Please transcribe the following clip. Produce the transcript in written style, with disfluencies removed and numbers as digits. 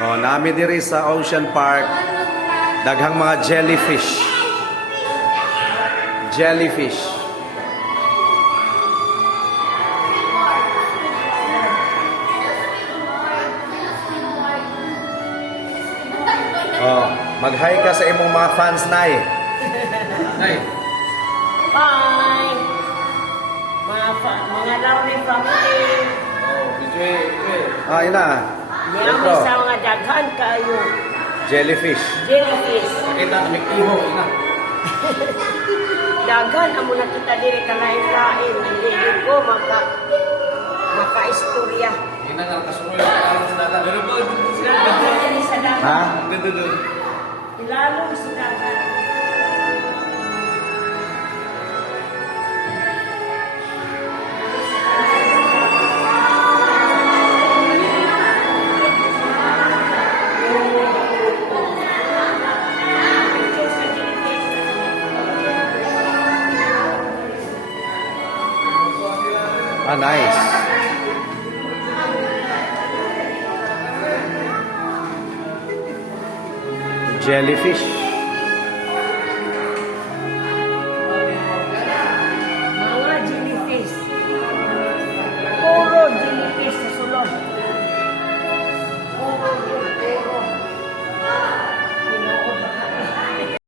Oh, nami diri sa Ocean Park daghang mga jellyfish. Jellyfish. Oh, mag-hi ka sa imong mga fans na eh. Nay. Bye! Mga lovely family. Oh, BJ. Ah, ina. Niyami sa mga daghan kayo. Jellyfish. Jellyfish. Kita kami iho, ina. Daghan amo na kita diri ka lain-lain. Hindi ko maka-istorya. Ina nga kasuroy alam sa dala. Pero ba sila Dili sa daghan. Ha? ganda. Ilalong sa daghan. Ah, nice. Jellyfish.